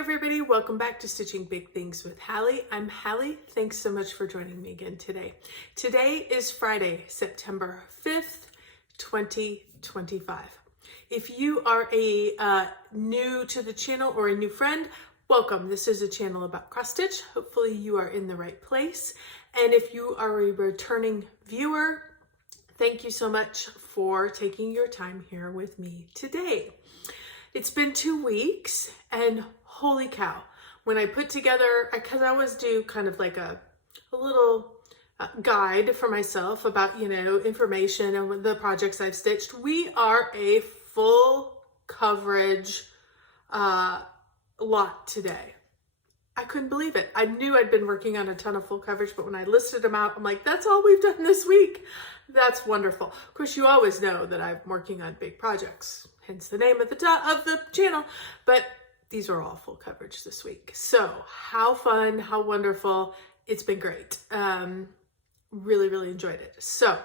everybody, welcome back to Stitching Big Things with Hallie. I'm Hallie. Thanks so much for joining me again today. Today is Friday, September 5th, 2025. If you are new to the channel or a new friend, welcome. This is a channel about cross stitch. Hopefully you are in the right place. And if you are a returning viewer, thank you so much for taking your time here with me today. It's been 2 weeks and holy cow, when I put together, because I always do kind of like a little guide for myself about, information and the projects I've stitched. We are a full coverage lot today. I couldn't believe it. I knew I'd been working on a ton of full coverage, but when I listed them out, I'm like, that's all we've done this week. That's wonderful. Of course, you always know that I'm working on big projects, hence the name at the top of the channel, but these are all full coverage this week. So how fun, how wonderful. It's been great. Really, really enjoyed it. So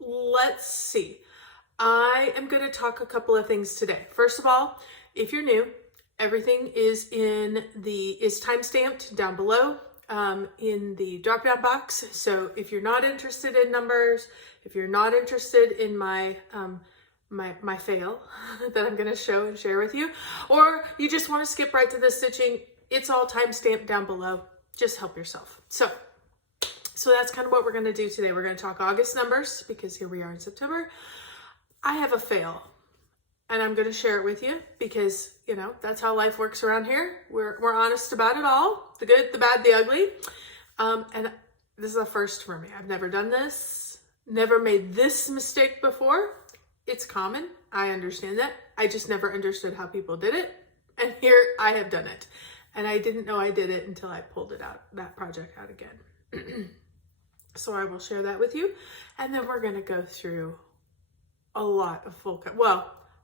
let's see. I am going to talk a couple of things today. First of all, if you're new, everything is timestamped down below in the drop-down box. So if you're not interested in numbers, if you're not interested in my my fail that I'm going to show and share with you, or you just want to skip right to the stitching, it's all time-stamped down below. Just help yourself. So that's kind of what we're going to do today. We're going to talk August numbers because here we are in September. I have a fail and I'm going to share it with you because, that's how life works around here. We're honest about it all, the good, the bad, the ugly. And this is a first for me. I've never done this, never made this mistake before. It's common. I understand that. I just never understood how people did it. And here I have done it. And I didn't know I did it until I pulled it out, that project out again. So I will share that with you. And then we're going to go through a lot of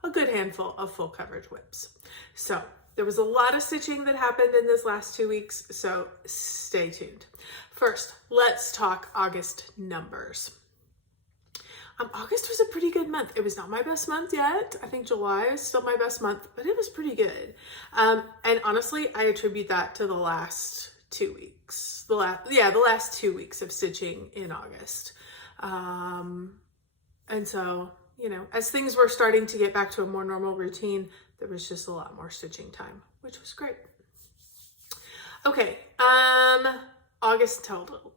a good handful of full coverage whips. So there was a lot of stitching that happened in this last 2 weeks. So stay tuned. First, let's talk August numbers. August was a pretty good month. It was not my best month yet. I think July is still my best month, but it was pretty good. And honestly, I attribute that to the last 2 weeks. The last 2 weeks of stitching in August. And so, as things were starting to get back to a more normal routine, there was just a lot more stitching time, which was great. Okay, August total.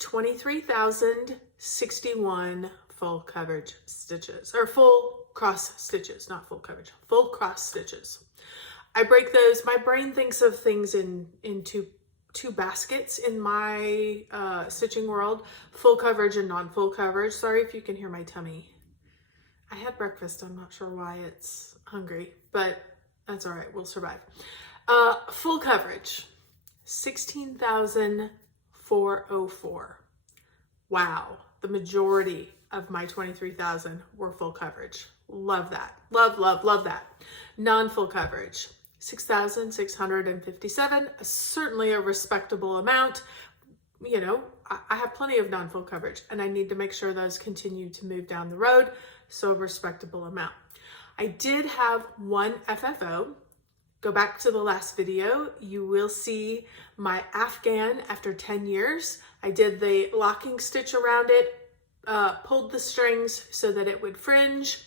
23,061 full coverage stitches, or full cross stitches, not full coverage, full cross stitches. I break those, my brain thinks of things in two baskets in my stitching world, full coverage and non-full coverage. Sorry if you can hear my tummy. I had breakfast, I'm not sure why it's hungry, but that's all right, we'll survive. Full coverage, 16,404. Wow, the majority of my 23,000 were full coverage. Love that. Love, love, love that. Non-full coverage, 6,657, certainly a respectable amount. I have plenty of non-full coverage and I need to make sure those continue to move down the road. So a respectable amount. I did have one FFO. Go back to the last video. You will see my Afghan after 10 years. I did the locking stitch around it, pulled the strings so that it would fringe,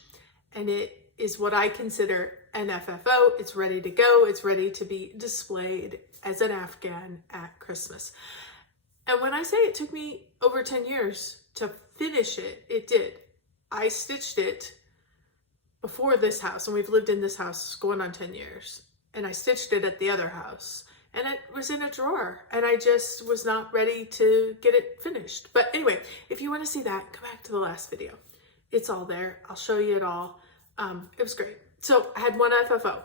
and it is what I consider an FFO. It's ready to go. It's ready to be displayed as an Afghan at Christmas. And when I say it took me over 10 years to finish it, it did. I stitched it before this house, and we've lived in this house going on 10 years. And I stitched it at the other house, and it was in a drawer, and I just was not ready to get it finished. But anyway, if you want to see that, go back to the last video. It's all there. I'll show you it all. It was great. So I had one FFO.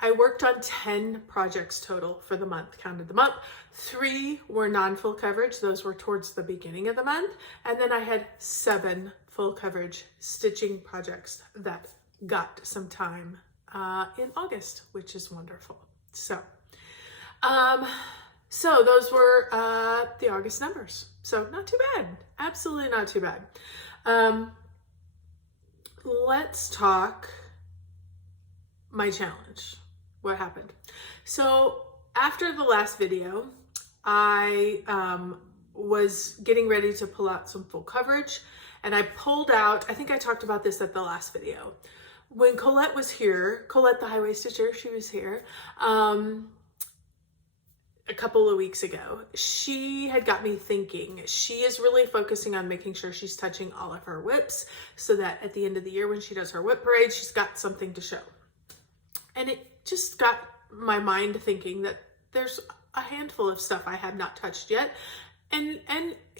I worked on 10 projects total for the month, counted the month. 3 were non-full coverage. Those were towards the beginning of the month. And then I had 7 full coverage stitching projects that got some time in August, which is wonderful. So those were the August numbers. So not too bad. Absolutely not too bad. Let's talk my challenge. What happened? So after the last video, I was getting ready to pull out some full coverage, and I pulled out, I think I talked about this at the last video. When Colette was here, Colette the highway stitcher, she was here a couple of weeks ago. She had got me thinking. She is really focusing on making sure she's touching all of her whips so that at the end of the year when she does her whip parade, she's got something to show. And it just got my mind thinking that there's a handful of stuff I have not touched yet. And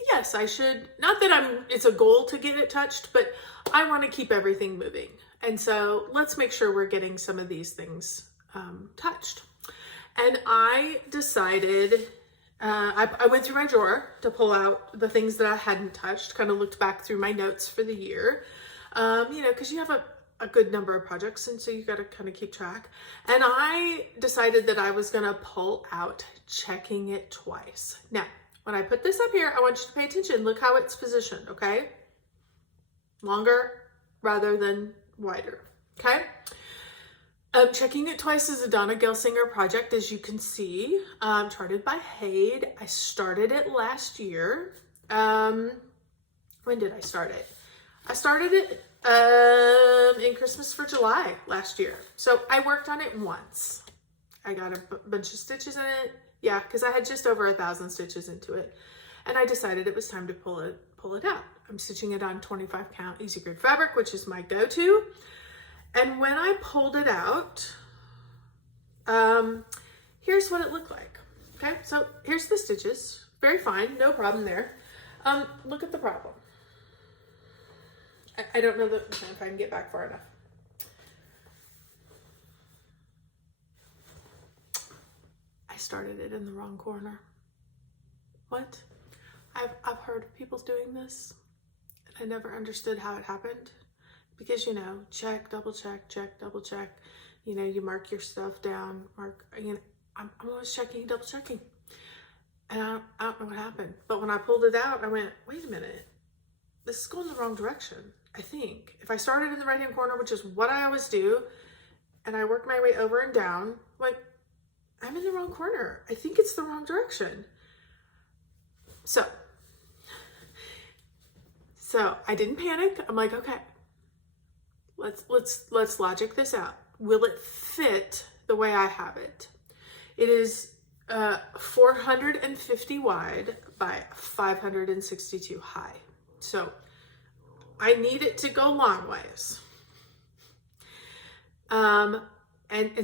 yes, I should, not that it's a goal to get it touched, but I want to keep everything moving. And so let's make sure we're getting some of these things touched. And I decided, I went through my drawer to pull out the things that I hadn't touched, kind of looked back through my notes for the year, you know, because you have a good number of projects, and so you got to kind of keep track. And I decided that I was going to pull out checking it twice. Now, when I put this up here, I want you to pay attention. Look how it's positioned, okay? Longer rather than wider, okay? Checking It Twice is a Donna Gelsinger project, as you can see, charted by Haid. I started it last year. When did I start it? I started it in Christmas for July last year. So I worked on it once. I got a bunch of stitches in it. Yeah, because I had just over 1,000 stitches into it. And I decided it was time to pull it out. I'm stitching it on 25 count easy grid fabric, which is my go-to. And when I pulled it out, here's what it looked like. Okay, so here's the stitches. Very fine, no problem there. Look at the problem. I don't know if I can get back far enough. I started it in the wrong corner. What? I've heard of people doing this, and I never understood how it happened. Because, you know, check, double check, double check. You know, you mark your stuff down, you know, I'm always checking, double checking. And I don't know what happened. But when I pulled it out, I went, wait a minute, this is going the wrong direction, I think. If I started in the right-hand corner, which is what I always do, and I work my way over and down, like, I'm in the wrong corner. I think it's the wrong direction. So I didn't panic. I'm like, okay. Let's logic this out. Will it fit the way I have it? It is 450 wide by 562 high. So I need it to go long ways. And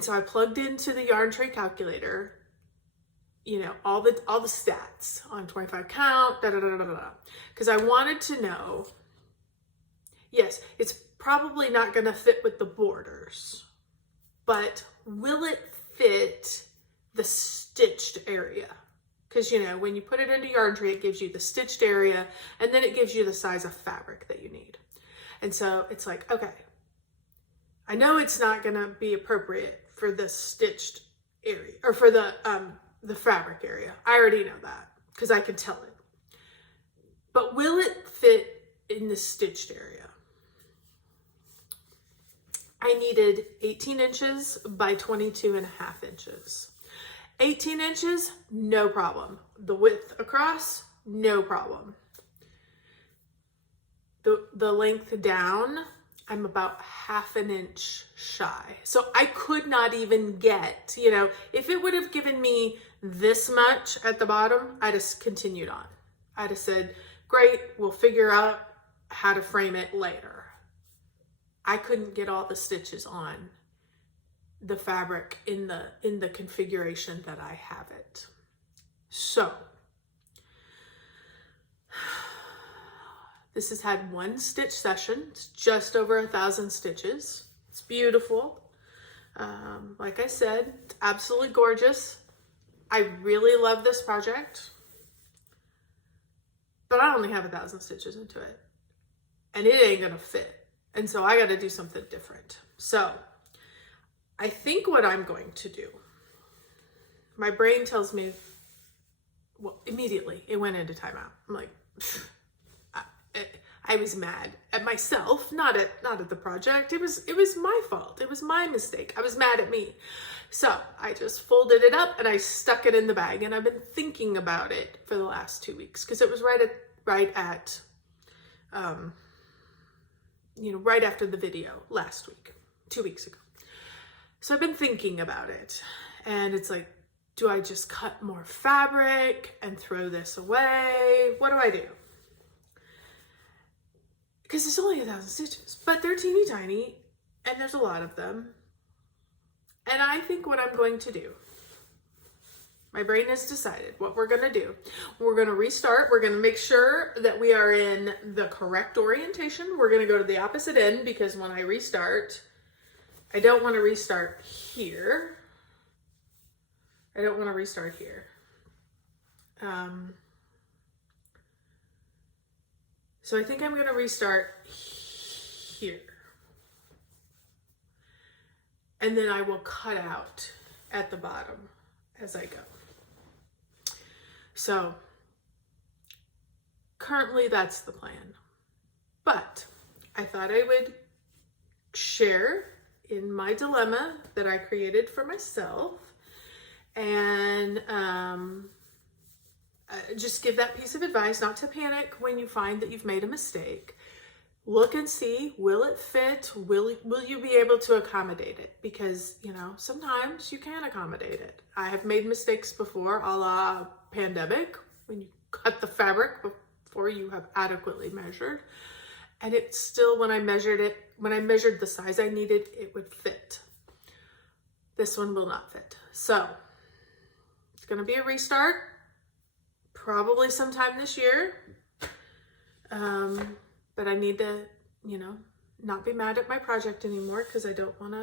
so I plugged into the yarn tray calculator, you know, all the stats on 25 count, because I wanted to know, yes, it's probably not going to fit with the borders, but will it fit the stitched area? Because, you know, when you put it into yarn tray, it gives you the stitched area, and then it gives you the size of fabric that you need. And so it's like, okay, I know it's not going to be appropriate for the stitched area, or for the fabric area. I already know that because I can tell it. But will it fit in the stitched area? I needed 18 inches by 22 and a half inches. 18 inches, no problem. The width across, no problem. The length down, I'm about half an inch shy. So I could not even get, you know, if it would have given me this much at the bottom, I'd have continued on. I'd have said, great, we'll figure out how to frame it later. I couldn't get all the stitches on the fabric in the configuration that I have it. So this has had one stitch session. It's just over 1,000 stitches. It's beautiful. Like I said, it's absolutely gorgeous. I really love this project, but I only have 1,000 stitches into it, and it ain't gonna fit. And so I got to do something different. So I think what I'm going to do, my brain tells me, well, immediately it went into timeout. I'm like, I was mad at myself, not at the project. It was my fault. It was my mistake. I was mad at me. So I just folded it up and I stuck it in the bag, and I've been thinking about it for the last 2 weeks because it was right after the video last week, 2 weeks ago. So I've been thinking about it, and it's like, do I just cut more fabric and throw this away? What do I do? Because it's only 1,000 stitches, but they're teeny tiny and there's a lot of them. And I think what I'm going to do, my brain has decided what we're going to do. We're going to restart. We're going to make sure that we are in the correct orientation. We're going to go to the opposite end, because when I restart, I don't want to restart here. I don't want to restart here. So I think I'm going to restart here. And then I will cut out at the bottom as I go. So currently that's the plan. But I thought I would share in my dilemma that I created for myself, and just give that piece of advice, not to panic when you find that you've made a mistake. Look and see, will it fit? Will you be able to accommodate it? Because, sometimes you can accommodate it. I have made mistakes before, a la pandemic, when you cut the fabric before you have adequately measured. And it's still, when I measured the size I needed, it would fit. This one will not fit. So it's going to be a restart, probably sometime this year. But I need to, not be mad at my project anymore, because I don't want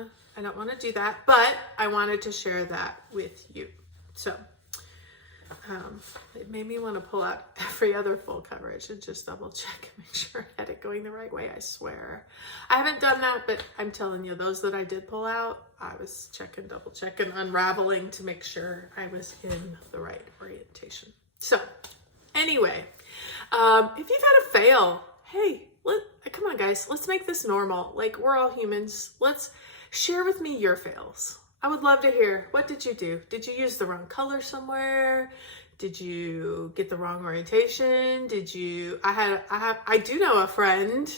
to do that. But I wanted to share that with you. So it made me want to pull out every other full coverage and just double check and make sure I had it going the right way, I swear. I haven't done that, but I'm telling you, those that I did pull out, I was double checking, unraveling to make sure I was in the right orientation. So anyway, if you've had a fail, hey, come on guys, let's make this normal. Like, we're all humans. Let's share with me your fails. I would love to hear, what did you do? Did you use the wrong color somewhere? Did you get the wrong orientation? I do know a friend,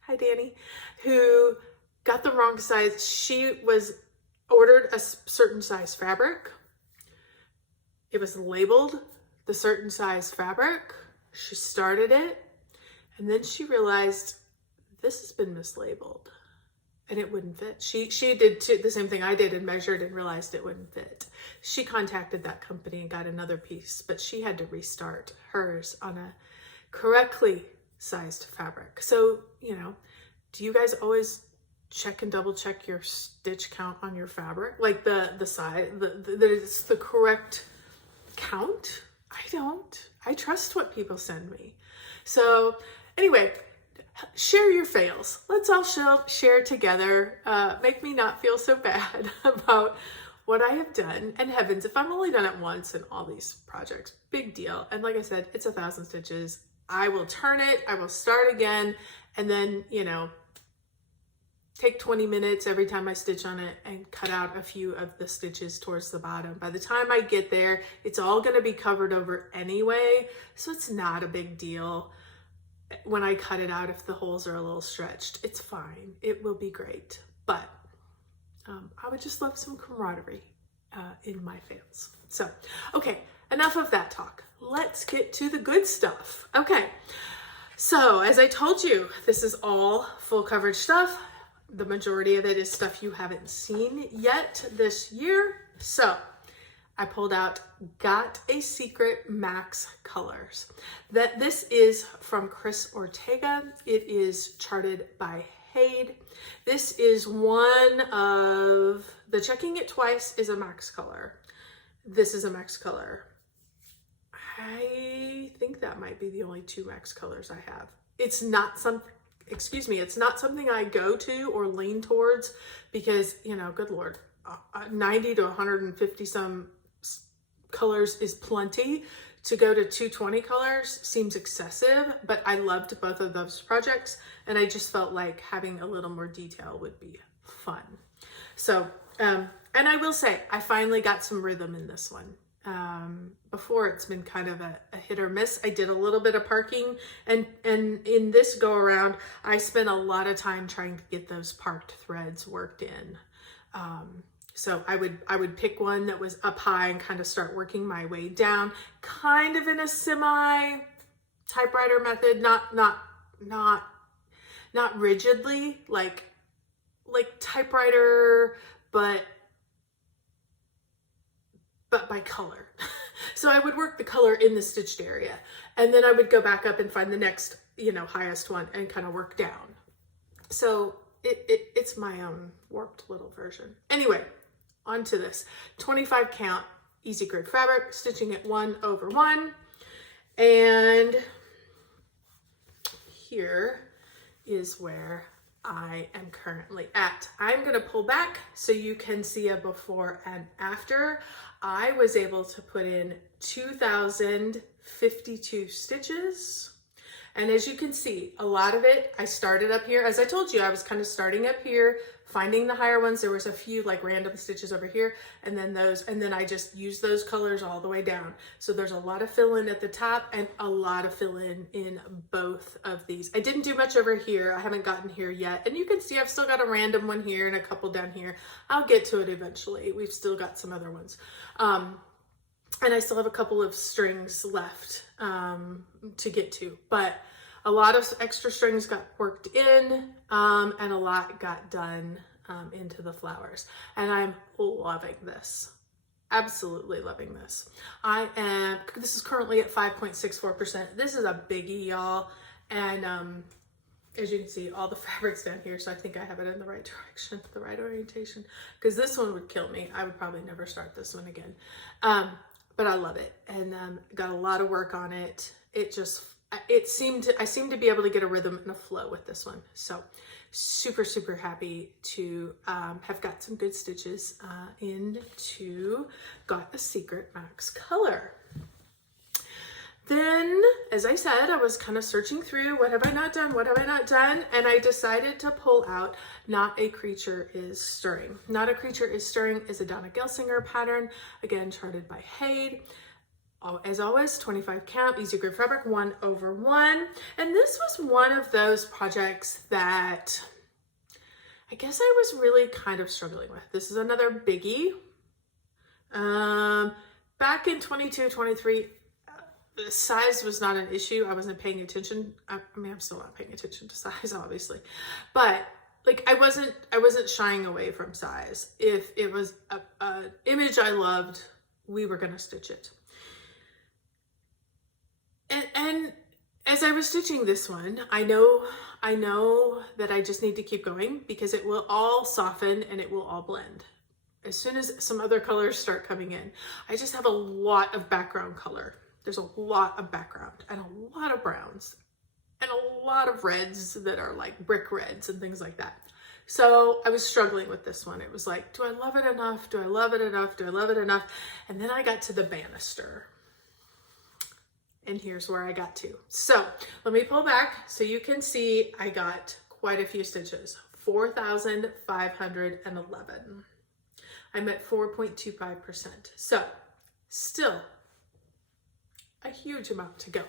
hi Danny, who got the wrong size. She ordered a certain size fabric. It was labeled the certain size fabric. She started it, and then she realized this has been mislabeled and it wouldn't fit. She did the same thing I did and measured and realized it wouldn't fit. She contacted that company and got another piece, but she had to restart hers on a correctly sized fabric. So, do you guys always check and double check your stitch count on your fabric? Like the size, that it's the correct count? I don't. I trust what people send me. So anyway, share your fails. Let's all share together. Make me not feel so bad about what I have done. And heavens, if I've only done it once in all these projects, big deal. And like I said, it's 1,000 stitches. I will turn it. I will start again. And then, take 20 minutes every time I stitch on it and cut out a few of the stitches towards the bottom. By the time I get there, it's all going to be covered over anyway, so it's not a big deal when I cut it out if the holes are a little stretched. It's fine. It will be great. But I would just love some camaraderie in my fails. So, okay, enough of that talk. Let's get to the good stuff. Okay, so as I told you, this is all full coverage stuff. The majority of it is stuff you haven't seen yet this year. So I pulled out Got a Secret Max Colors. This is from Chris Ortega. It is charted by Haid. This is one of the Checking It Twice is a max color. This is a max color. I think that might be the only 2 max colors I have. It's not something I go to or lean towards because, good Lord, 90 to 150 some colors is plenty To go to 220 colors seems excessive, but I loved both of those projects, and I just felt like having a little more detail would be fun. So, and I will say, I finally got some rhythm in this one. Before it's been kind of a hit or miss. I did a little bit of parking, and in this go around, I spent a lot of time trying to get those parked threads worked in. So I would pick one that was up high and kind of start working my way down, kind of in a semi typewriter method, not rigidly like typewriter, but by color. So I would work the color in the stitched area, and then I would go back up and find the next, highest one and kind of work down. So it's my own warped little version. Anyway, on to this 25 count easy grid fabric, stitching it 1 over 1. And here is where I am currently at. I'm going to pull back so you can see a before and after. I was able to put in 2,052 stitches. And as you can see, a lot of it, I started up here. As I told you, I was kind of starting up here, finding the higher ones. There was a few like random stitches over here, and then those, and then I just used those colors all the way down. So there's a lot of fill in at the top and a lot of fill in both of these. I didn't do much over here. I haven't gotten here yet. And you can see I've still got a random one here and a couple down here. I'll get to it eventually. We've still got some other ones. And I still have a couple of strings left to get to, but a lot of extra strings got worked in, and a lot got done into the flowers. And I'm loving this. Absolutely loving this. This is currently at 5.64%. This is a biggie, y'all. And as you can see, all the fabric's down here, so I think I have it in the right direction, the right orientation, because this one would kill me. I would probably never start this one again. But I love it, and got a lot of work on it. I seemed to be able to get a rhythm and a flow with this one. So super, super happy to have got some good stitches into Got a Secret Max Color. Then, as I said, I was kind of searching through, what have I not done? What have I not done? And I decided to pull out Not a Creature is Stirring. Not a Creature is Stirring is a Donna Gelsinger pattern, again, charted by Haid. As always, 25 count, easy grid fabric, 1 over 1. And this was one of those projects that I guess I was really kind of struggling with. This is another biggie. Back in 22, 23, the size was not an issue. I wasn't paying attention. I mean, I'm still not paying attention to size, obviously, but like I wasn't shying away from size. If it was an image I loved, we were gonna stitch it. And as I was stitching this one, I know that I just need to keep going because it will all soften and it will all blend. As soon as some other colors start coming in, I just have a lot of background color. There's a lot of background and a lot of browns and a lot of reds that are like brick reds and things like that. So I was struggling with this one. It was like, do I love it enough? Do I love it enough? Do I love it enough? And then I got to the banister. And here's where I got to. So let me pull back so you can see I got quite a few stitches, 4,511. I'm at 4.25%. So still a huge amount to go.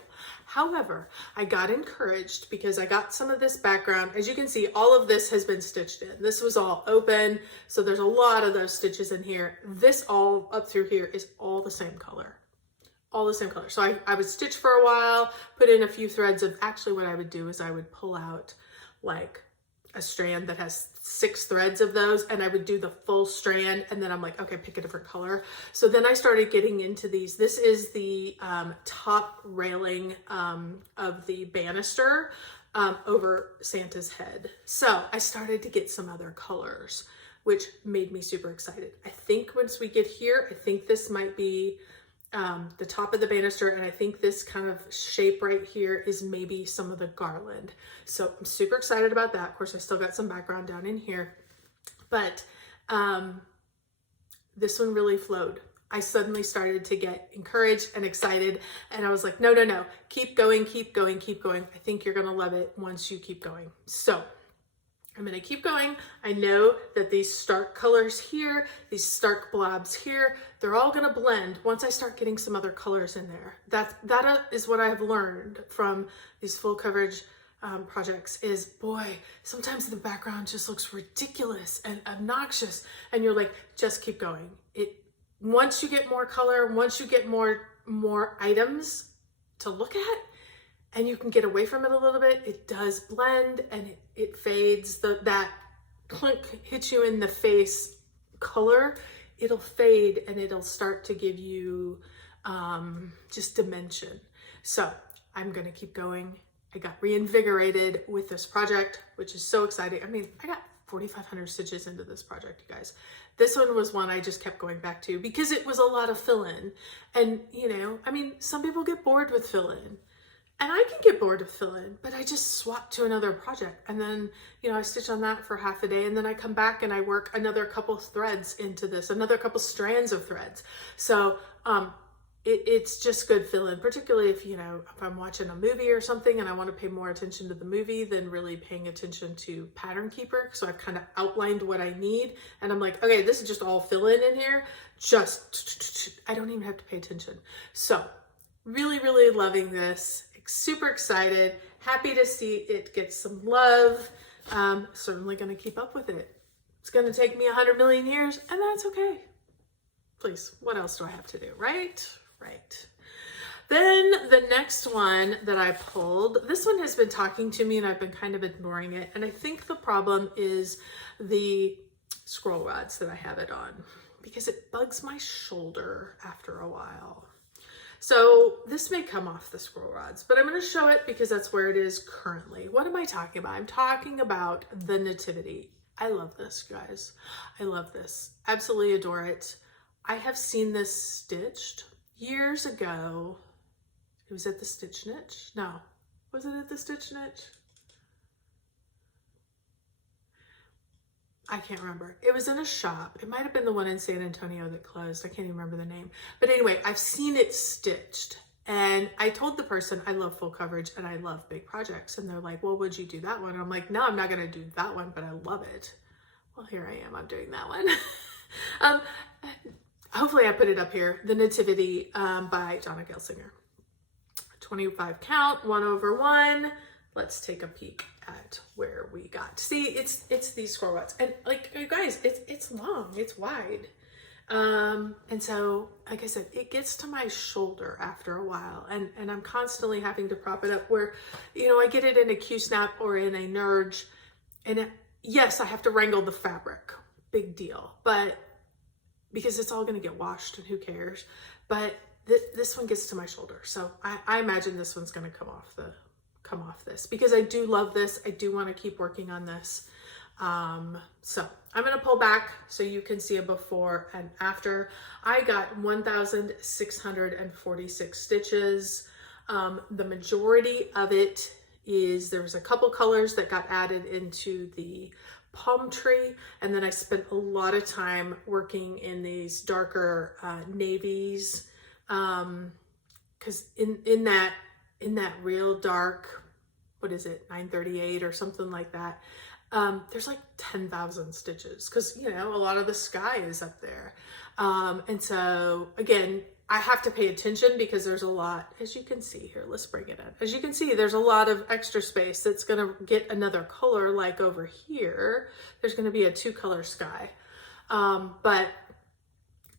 However, I got encouraged because I got some of this background. As you can see, all of this has been stitched in. This was all open, so there's a lot of those stitches in here. This all up through here is all the same color. All the same color. So I would stitch for a while, put in a few threads of, actually what I would do is I would pull out like a strand that has 6 threads of those, and I would do the full strand, and then I'm like, okay, pick a different color. So then I started getting into these. This is the top railing of the banister over Santa's head. So I started to get some other colors, which made me super excited. I think once we get here, I think this might be the top of the banister, and I think this kind of shape right here is maybe some of the garland. So I'm super excited about that. Of course, I still got some background down in here, but this one really flowed. I suddenly started to get encouraged and excited, and I was like, no, no, no, keep going, keep going, keep going. I think you're gonna love it once you keep going. So I'm gonna keep going. I know that these stark colors here, these stark blobs here, they're all gonna blend once I start getting some other colors in there. That is what I've learned from these full coverage projects is, boy, sometimes the background just looks ridiculous and obnoxious, and you're like, just keep going. Once you get more color, once you get more items to look at, and you can get away from it a little bit, it does blend and it fades. That clunk hits you in the face color, it'll fade and it'll start to give you just dimension. So I'm gonna keep going. I got reinvigorated with this project, which is so exciting. I mean, I got 4,500 stitches into this project, you guys. This one was one I just kept going back to because it was a lot of fill-in. And you know, I mean, some people get bored with fill-in. And I can get bored of fill-in, but I just swap to another project. And then, you know, I stitch on that for half a day, and then I come back and I work another couple threads into this, another couple strands of threads. So it's just good fill-in, particularly if, you know, if I'm watching a movie or something and I want to pay more attention to the movie than really paying attention to Pattern Keeper. So I've kind of outlined what I need, and I'm like, okay, this is just all fill-in in here. Just, I don't even have to pay attention. So really, really loving this. Super excited, happy to see it get some love. Certainly going to keep up with it. It's going to take me 100 million years, and that's okay. Please, what else do I have to do, right? Right. Then the next one that I pulled, this one has been talking to me and I've been kind of ignoring it. And I think the problem is the scroll rods that I have it on, because it bugs my shoulder after a while. So this may come off the scroll rods, but I'm going to show it because that's where it is currently. What am I talking about? I'm talking about the Nativity. I love this, guys. I love this. Absolutely adore it. I have seen this stitched years ago. It was at the Stitch Niche. No, was it at the Stitch Niche? I can't remember. It was in a shop. It might have been the one in San Antonio that closed. I can't even remember the name. But anyway, I've seen it stitched. And I told the person I love full coverage and I love big projects. And they're like, well, would you do that one? And I'm like, no, I'm not going to do that one, but I love it. Well, here I am. I'm doing that one. Hopefully I put it up here. The Nativity by Donna Gelsinger. 25 count, 1/1. Let's take a peek at where we got. See, it's these scroll rods, and like, you guys, it's long, it's wide, and so, like I said, it gets to my shoulder after a while, and I'm constantly having to prop it up where, you know, I get it in a Q-snap or in a Nerge, and yes, I have to wrangle the fabric, big deal, but because it's all going to get washed and who cares, but this one gets to my shoulder, so I imagine this one's going to come off this because I do love this. I do want to keep working on this. So I'm going to pull back so you can see a before and after. I got 1,646 stitches. The majority of it is, there was a couple colors that got added into the palm tree. And then I spent a lot of time working in these darker navies. Cause in that real dark, what is it, 938 or something like that, there's like 10,000 stitches because, you know, a lot of the sky is up there. And so again, I have to pay attention because there's a lot, as you can see here, let's bring it in. As you can see, there's a lot of extra space that's going to get another color, like over here, there's going to be a 2-color sky.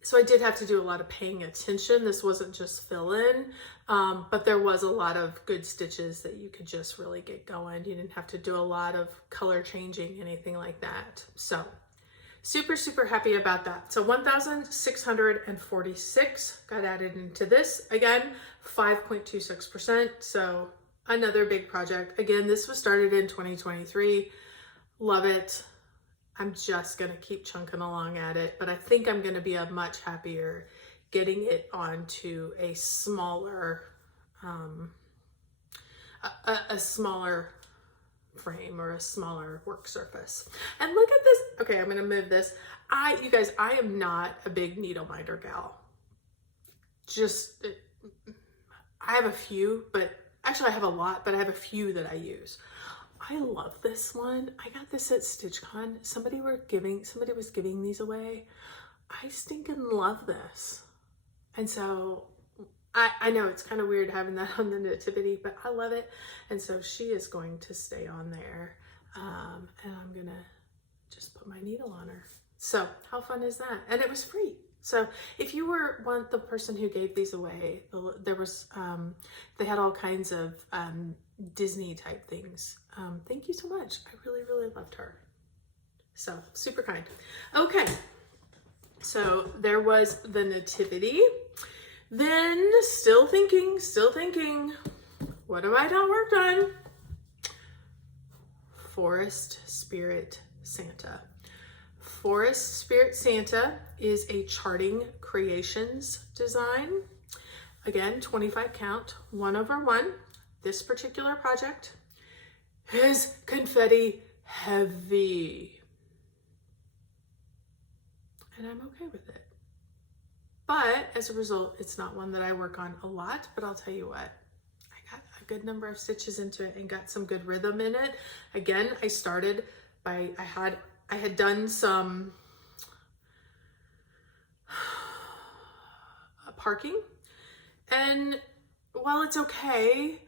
So I did have to do a lot of paying attention. This wasn't just fill in, but there was a lot of good stitches that you could just really get going. You didn't have to do a lot of color changing, anything like that. So super, super happy about that. So 1,646 got added into this. Again, 5.26%. So another big project. Again, this was started in 2023. Love it. I'm just going to keep chunking along at it, but I think I'm going to be a much happier getting it onto a smaller, a smaller frame or a smaller work surface. And look at this. Okay, I'm going to move this. You guys, I am not a big needle minder gal. just, I have a few, but actually I have a lot, but I have a few that I use. I love this one. I got this at StitchCon. Somebody was giving these away. I stinking love this. And so I know it's kind of weird having that on the nativity, but I love it. And so she is going to stay on there. And I'm going to just put my needle on her. So how fun is that? And it was free. So if you were the person who gave these away, there was, they had all kinds of Disney type things. Thank you so much. I really, really loved her. So super kind. Okay. So there was the nativity. Then still thinking, what have I not worked on? Forest Spirit Santa. Forest Spirit Santa is a Charting Creations design. Again, 25 count, 1/1. This particular project is confetti heavy. And I'm okay with it. But as a result, it's not one that I work on a lot, but I'll tell you what, I got a good number of stitches into it and got some good rhythm in it. Again, I started by, I had done some parking, and while it's okay,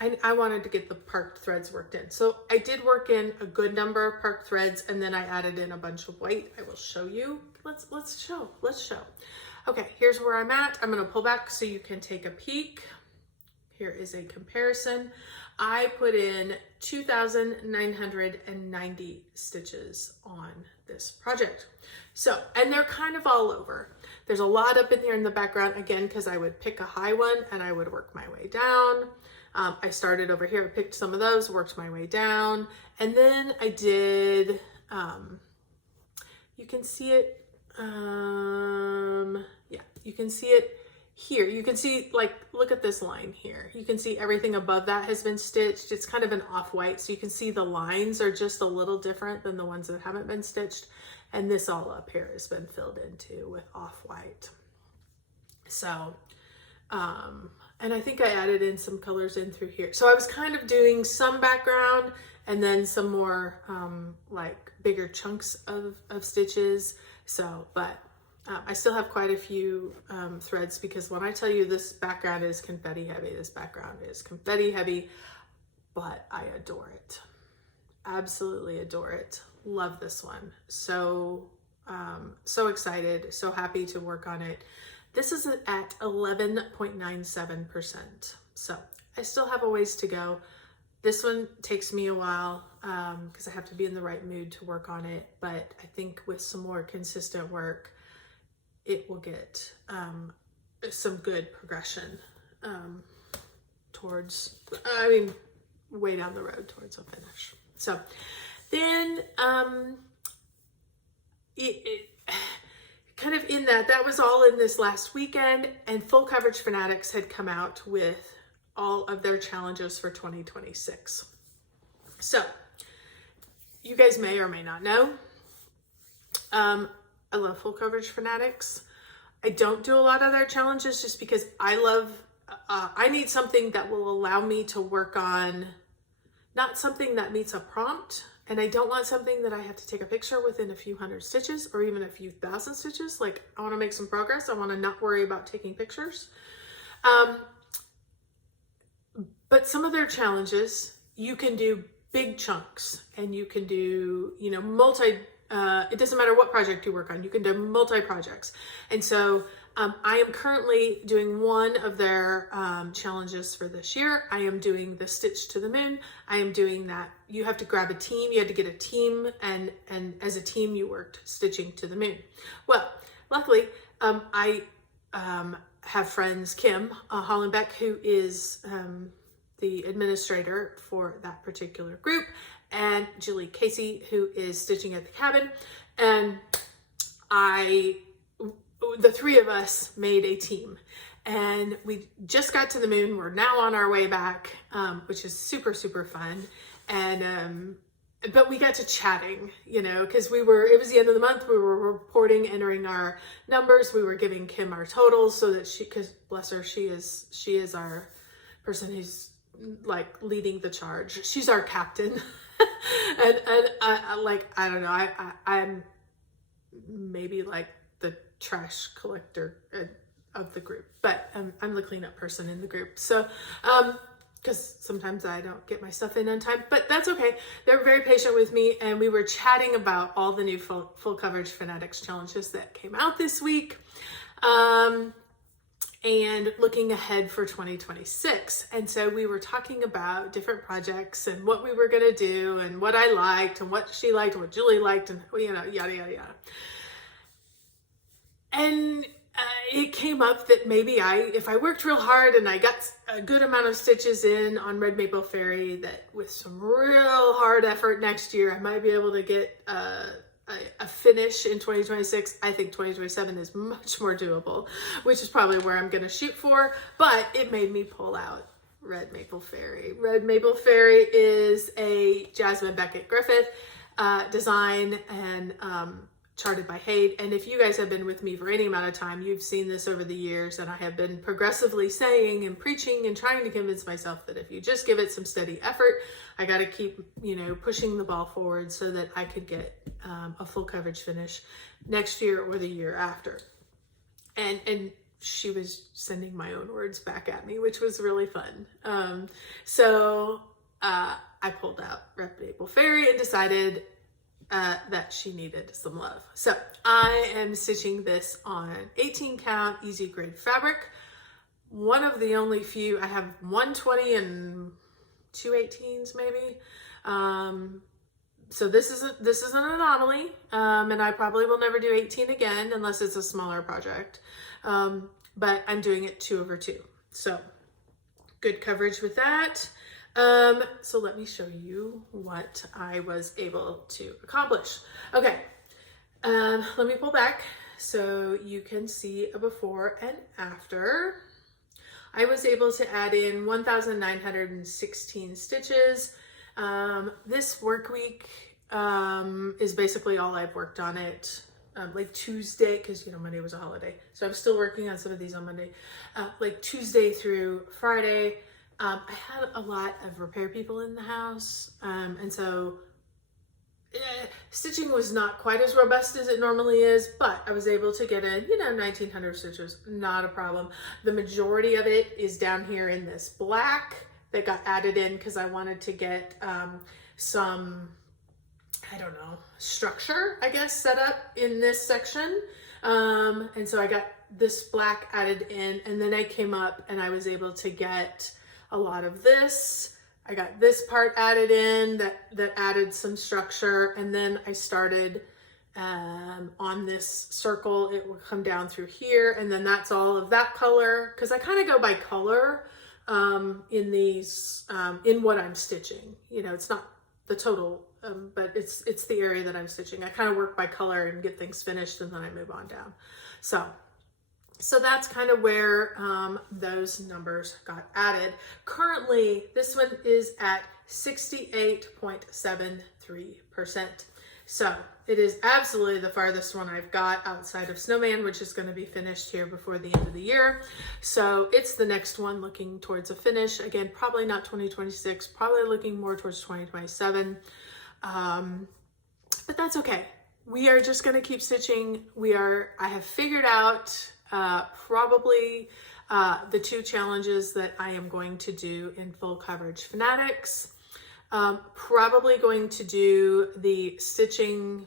I wanted to get the parked threads worked in. So I did work in a good number of parked threads, and then I added in a bunch of white. I will show you. Let's show. Okay, here's where I'm at. I'm gonna pull back so you can take a peek. Here is a comparison. I put in 2,990 stitches on this project. So, and they're kind of all over. There's a lot up in here in the background, again, because I would pick a high one and I would work my way down. I started over here, picked some of those, worked my way down, and then I did, you can see it, yeah, you can see it here. You can see, like, look at this line here. You can see everything above that has been stitched. It's kind of an off-white, so you can see the lines are just a little different than the ones that haven't been stitched. And this all up here has been filled into with off-white. So, and I think I added in some colors in through here. So I was kind of doing some background and then some more like bigger chunks of stitches. So, but I still have quite a few threads, because when I tell you this background is confetti heavy, this background is confetti heavy, but I adore it. Absolutely adore it. Love this one. So, so excited, so happy to work on it. This is at 11.97%. So I still have a ways to go. This one takes me a while because I have to be in the right mood to work on it. But I think with some more consistent work, it will get some good progression towards, I mean, way down the road towards a finish. So then kind of in that was all in this last weekend, and Full Coverage Fanatics had come out with all of their challenges for 2026. So you guys may or may not know, I love Full Coverage Fanatics. I don't do a lot of their challenges just because I love, I need something that will allow me to work on, not something that meets a prompt. And I don't want something that I have to take a picture within a few hundred stitches or even a few thousand stitches. Like, I want to make some progress. I want to not worry about taking pictures. But some of their challenges, you can do big chunks, and you can do, you know, it doesn't matter what project you work on, you can do multi-projects. And so I am currently doing one of their challenges for this year. I am doing the Stitch to the Moon. I am doing that. You have to grab a team. You had to get a team, and as a team, you worked stitching to the moon. Well, luckily, I have friends, Kim Hollenbeck, who is the administrator for that particular group, and Julie Casey, who is stitching at the cabin. And the three of us made a team, and we just got to the moon. We're now on our way back, which is super, super fun. And but we got to chatting, you know, because it was the end of the month. We were reporting, entering our numbers. We were giving Kim our totals so that because bless her, she is our person who's like leading the charge. She's our captain. and I don't know, I'm maybe like the trash collector of the group, but I'm the cleanup person in the group. So, because sometimes I don't get my stuff in on time, but that's okay. They're very patient with me, and we were chatting about all the new full coverage Fanatics challenges that came out this week, and looking ahead for 2026. And so we were talking about different projects and what we were going to do and what I liked and what she liked and what Julie liked and, you know, yada, yada, yada. And it came up that maybe if I worked real hard and I got a good amount of stitches in on Red Maple Fairy, that with some real hard effort next year, I might be able to get a finish in 2026. I think 2027 is much more doable, which is probably where I'm going to shoot for, but it made me pull out Red Maple Fairy. Red Maple Fairy is a Jasmine Beckett Griffith design and charted by Hayde. And if you guys have been with me for any amount of time, you've seen this over the years, and I have been progressively saying and preaching and trying to convince myself that if you just give it some steady effort, I got to keep, you know, pushing the ball forward so that I could get a full coverage finish next year or the year after. And she was sending my own words back at me, which was really fun. So I pulled out Red Maple Fairy and decided that she needed some love. So I am stitching this on 18 count easy grade fabric. One of the only few, I have 120 and 218s maybe. So this is an anomaly, and I probably will never do 18 again unless it's a smaller project. But I'm doing it 2/2. So good coverage with that. So let me show you what I was able to accomplish. Okay, let me pull back so you can see a before and after. I was able to add in 1,916 stitches. This work week is basically all I've worked on it. Like Tuesday, because you know Monday was a holiday, so I'm still working on some of these on Monday. Like Tuesday through Friday. I had a lot of repair people in the house, and so stitching was not quite as robust as it normally is, but I was able to get in, 1,900 stitches, not a problem. The majority of it is down here in this black that got added in because I wanted to get some, I don't know, structure, I guess, set up in this section. And so I got this black added in, and then I came up and I was able to get a lot of this. I got this part added in that added some structure, and then I started on this circle. It will come down through here, and then that's all of that color, because I kind of go by color in these, in what I'm stitching. It's not the total, but it's the area that I'm stitching. I kind of work by color and get things finished, and then I move on down. So that's kind of where those numbers got added. Currently, this one is at 68.73%. So it is absolutely the farthest one I've got outside of Snowman, which is going to be finished here before the end of the year. So it's the next one looking towards a finish. Again, probably not 2026, probably looking more towards 2027. But that's okay. We are just going to keep stitching. I have figured out probably the two challenges that I am going to do in full coverage Fanatics. Probably going to do the stitching,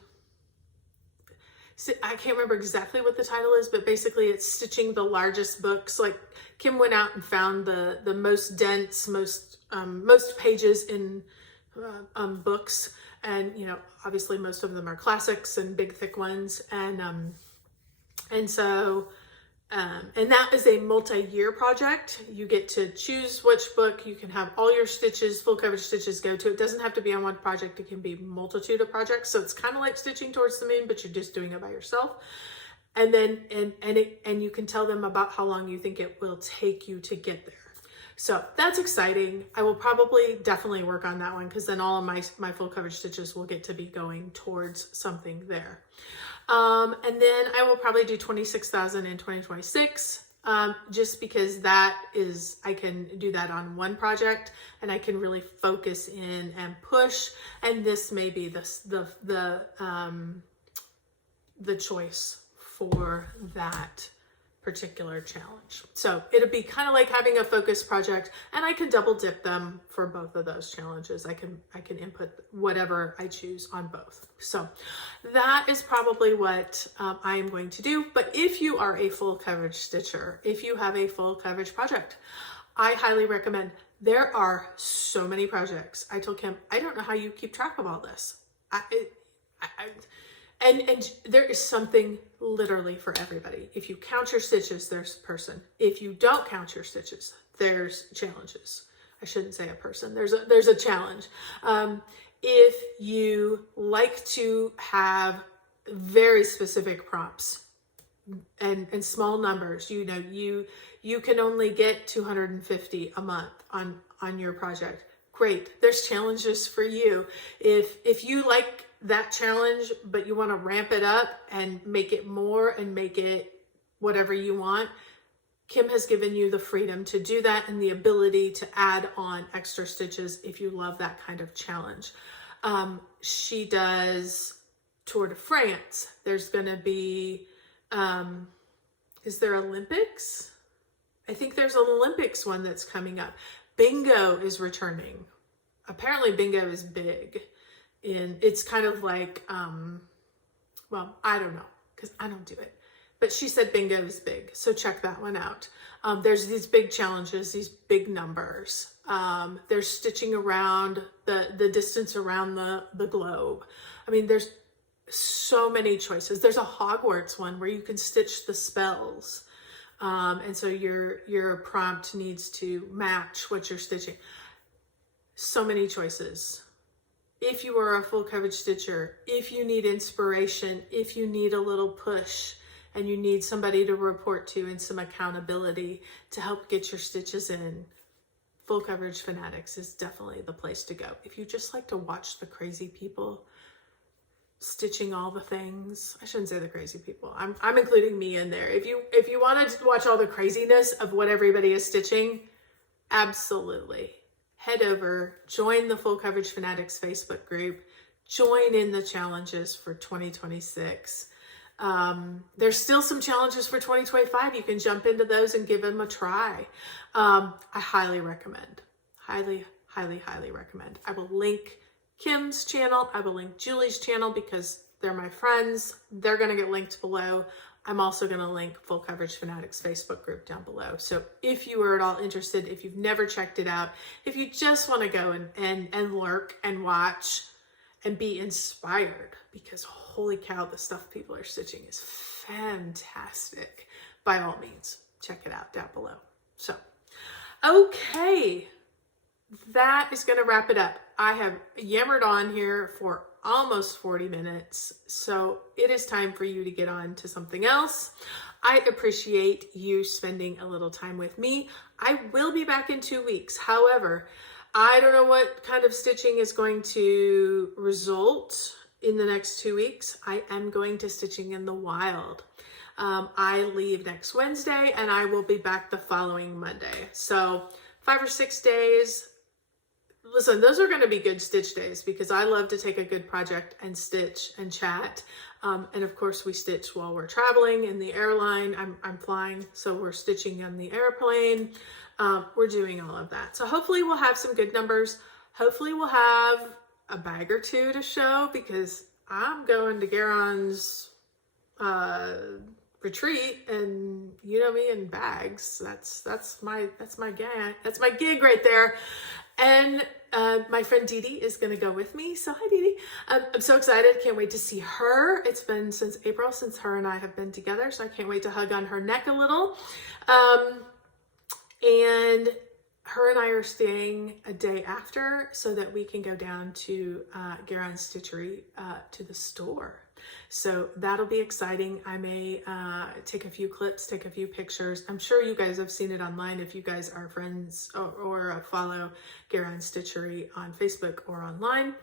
I can't remember exactly what the title is, but basically it's stitching the largest books. Like Kim went out and found the most dense, most pages in books, and obviously most of them are classics and big thick ones, and so and that is a multi-year project. You get to choose which book. You can have all your stitches, full coverage stitches go to. It doesn't have to be on one project. It can be multitude of projects. So it's kind of like stitching towards the moon, but you're just doing it by yourself. And then, and you can tell them about how long you think it will take you to get there. So that's exciting. I will probably definitely work on that one because then all of my full coverage stitches will get to be going towards something there. And then I will probably do 26,000 in 2026. Just because that is, I can do that on one project and I can really focus in and push. And this may be the choice for that particular challenge. So it'll be kind of like having a focus project, and I can double dip them for both of those challenges. I can input whatever I choose on both. So that is probably what I am going to do. But if you are a full coverage stitcher, if you have a full coverage project, I highly recommend. There are so many projects. I told Kim, I don't know how you keep track of all this. And there is something literally for everybody. If you count your stitches, there's a person. If you don't count your stitches, there's challenges. I shouldn't say a person. There's a challenge. If you like to have very specific prompts and small numbers, you can only get 250 a month on your project. Great. There's challenges for you. If you like that challenge, but you want to ramp it up and make it more and make it whatever you want, Kim has given you the freedom to do that and the ability to add on extra stitches if you love that kind of challenge. She does Tour de France. There's going to be, is there Olympics? I think there's an Olympics one that's coming up. Bingo is returning. Apparently bingo is big. It's kind of like, well, I don't know because I don't do it, but she said bingo is big. So check that one out. There's these big challenges, these big numbers. There's stitching around the distance around the globe. I mean, there's so many choices. There's a Hogwarts one where you can stitch the spells. And so your prompt needs to match what you're stitching. So many choices. If you are a full coverage stitcher, if you need inspiration, if you need a little push and you need somebody to report to and some accountability to help get your stitches in, Full Coverage Fanatics is definitely the place to go. If you just like to watch the crazy people stitching all the things, I shouldn't say the crazy people, I'm including me in there. If you want to watch all the craziness of what everybody is stitching, absolutely. Head over, join the Full Coverage Fanatics Facebook group, join in the challenges for 2026. There's still some challenges for 2025. You can jump into those and give them a try. I highly recommend, highly, highly, highly recommend. I will link Kim's channel. I will link Julie's channel because they're my friends. They're going to get linked below. I'm also going to link Full Coverage Fanatics Facebook group down below. So if you are at all interested, if you've never checked it out, if you just want to go and lurk and watch and be inspired, because holy cow, the stuff people are stitching is fantastic. By all means, check it out down below. So, okay, that is going to wrap it up. I have yammered on here for almost 40 minutes. So it is time for you to get on to something else. I appreciate you spending a little time with me. I will be back in 2 weeks. However, I don't know what kind of stitching is going to result in the next 2 weeks. I am going to Stitching in the Wild. I leave next Wednesday and I will be back the following Monday. So 5 or 6 days. Listen, those are going to be good stitch days because I love to take a good project and stitch and chat. And of course we stitch while we're traveling in the airline. I'm flying, so we're stitching on the airplane. We're doing all of that. So hopefully we'll have some good numbers. Hopefully we'll have a bag or two to show because I'm going to Garon's retreat, and you know me in bags. That's my gig right there. And my friend Dee Dee is going to go with me. So hi, Dee Dee. I'm so excited. Can't wait to see her. It's been since April since her and I have been together. So I can't wait to hug on her neck a little. And her and I are staying a day after so that we can go down to Garon's Stitchery to the store. So that'll be exciting. I may take a few clips, take a few pictures. I'm sure you guys have seen it online if you guys are friends or follow Guerin Stitchery on Facebook or online.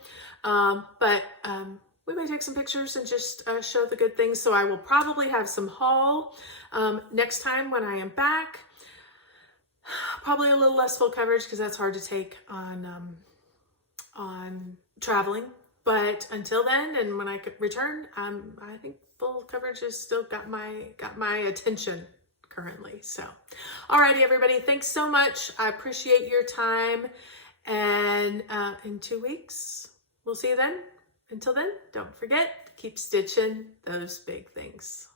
But we may take some pictures and just show the good things. So I will probably have some haul next time when I am back. Probably a little less full coverage because that's hard to take on traveling. But until then, and when I could return, I think full coverage has still got my attention currently. So, alrighty, everybody, thanks so much. I appreciate your time. And in 2 weeks, we'll see you then. Until then, don't forget, keep stitching those big things.